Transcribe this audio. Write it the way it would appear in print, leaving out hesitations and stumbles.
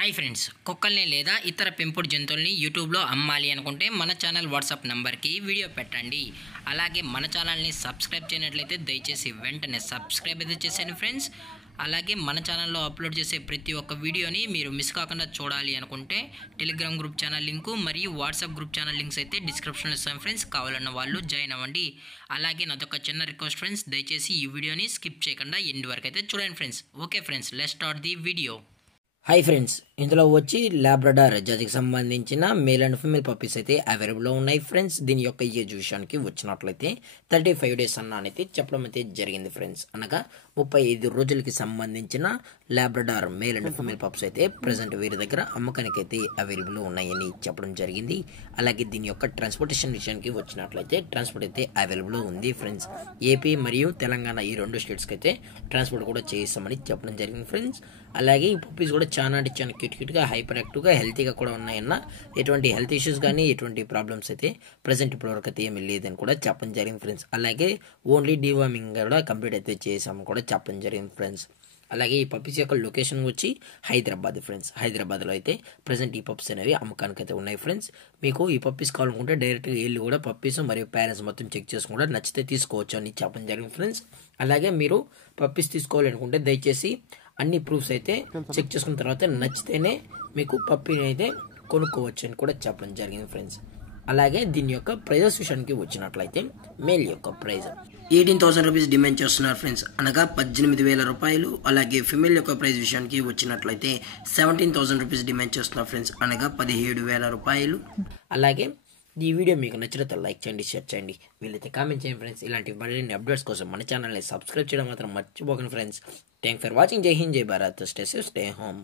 Hi friends, కుక్కల్ని లేదా ఇతర పెంపుడు జంతువుల్ని యూట్యూబ్లో అమ్మాలి అనుకుంటే మన ఛానల్ వాట్సాప్ నెంబర్కి వీడియో పెట్టండి. అలాగే మన ఛానల్ని సబ్స్క్రైబ్ చేయనట్లయితే దయచేసి వెంటనే సబ్స్క్రైబ్ అయితే చేసేయండి ఫ్రెండ్స్. అలాగే మన ఛానల్లో అప్లోడ్ చేసే ప్రతి ఒక్క వీడియోని మీరు మిస్ కాకుండా చూడాలి అనుకుంటే టెలిగ్రామ్ గ్రూప్ ఛానల్ లింకు మరియు వాట్సాప్ గ్రూప్ ఛానల్ లింక్స్ అయితే డిస్క్రిప్షన్లో ఇస్తాం ఫ్రెండ్స్. కావాలన్న వాళ్ళు జాయిన్ అవ్వండి. అలాగే నాదొక చిన్న రిక్వెస్ట్ ఫ్రెండ్స్, దయచేసి ఈ వీడియోని స్కిప్ చేయకుండా ఎండ్ వరకు అయితే చూడండి friends. Okay friends, let's start the video. Hi friends, ఇందులో వచ్చి లాబ్రడార్ జాతికి సంబంధించిన మేల్ అండ్ ఫీమేల్ పప్పీస్ అయితే అవైలబుల్లో ఉన్నాయి ఫ్రెండ్స్. దీని యొక్క ఏజ్ విషయానికి వచ్చినట్లయితే 35 days అన్నైతే చెప్పడం అయితే జరిగింది ఫ్రెండ్స్. అనగా 35 రోజులకి సంబంధించిన Labrador male and female pups అయితే ప్రజెంట్ వీరి దగ్గర అమ్మకానికి అయితే అవైలబుల్లో ఉన్నాయని చెప్పడం జరిగింది. అలాగే దీని యొక్క ట్రాన్స్పోర్టేషన్ విషయానికి వచ్చినట్లయితే ట్రాన్స్పోర్ట్ అయితే అవైలబుల్లో ఉంది ఫ్రెండ్స్. ఏపీ మరియు తెలంగాణ ఈ 2 స్టేట్స్కి అయితే ట్రాన్స్పోర్ట్ కూడా చేయిస్తామని చెప్పడం జరిగింది ఫ్రెండ్స్. అలాగే ఈ పప్పీస్ కూడా చాలా అంటే చాలా క్యూట్గా, హైపర్ యాక్టివ్గా, హెల్తీగా కూడా ఉన్నాయన్న ఎటువంటి హెల్త్ ఇష్యూస్ కానీ ఎటువంటి ప్రాబ్లమ్స్ అయితే ప్రజెంట్ ఇప్పటివరకు అయితే ఏమీ లేదని కూడా చెప్పడం జరిగింది ఫ్రెండ్స్. అలాగే ఓన్లీ డివార్మింగ్ కూడా కంప్లీట్ అయితే చేసాము కూడా చెప్పడం జరిగింది ఫ్రెండ్స్. అలాగే ఈ పప్పీస్ యొక్క లొకేషన్ వచ్చి హైదరాబాద్ ఫ్రెండ్స్. హైదరాబాద్లో అయితే ప్రజెంట్ ఈ పప్పీస్ అనేవి అమ్మకానికి అయితే ఉన్నాయి ఫ్రెండ్స్. మీకు ఈ పప్పీస్ కావాలనుకుంటే డైరెక్ట్గా వెళ్ళి కూడా పప్పీస్ మరియు పేరెంట్స్ మొత్తం చెక్ చేసుకుని కూడా నచ్చితే తీసుకోవచ్చు అని చెప్పడం జరిగింది ఫ్రెండ్స్. అలాగే మీరు పప్పీస్ తీసుకోవాలనుకుంటే దయచేసి అన్ని ప్రూఫ్స్ అయితే చెక్ చేసుకున్న తర్వాత నచ్చితేనే మీకు పప్పీని అయితే కొనుక్కోవచ్చు అని కూడా చెప్పడం జరిగింది ఫ్రెండ్స్. అలాగే దీని యొక్క ప్రైజెస్ విషయానికి వచ్చినట్లయితే మేల్ యొక్క ప్రైజ్ 18,000 రూపీస్ డిమాండ్ చేస్తున్నారు ఫ్రెండ్స్, అనగా 18,000 రూపాయలు. అలాగే ఫిమేల్ యొక్క ప్రైజ్ విషయానికి వచ్చినట్లయితే 17,000 రూపీస్ డిమాండ్ చేస్తున్నారు ఫ్రెండ్స్, అనగా 17,000 రూపాయలు. అలాగే ఈ వీడియో మీకు నచ్చినట్లయితే లైక్ చేయండి, షేర్ చేయండి, వీళ్ళైతే కామెంట్ చేయండి ఫ్రెండ్స్. ఇలాంటి మరిన్ని అప్డేట్స్ కోసం మన ఛానల్ని సబ్స్క్రైబ్ చేయడం మాత్రం మర్చిపోకండి ఫ్రెండ్స్. Thank for watching. జై హింద్, జై Bharat, stay safe, stay home.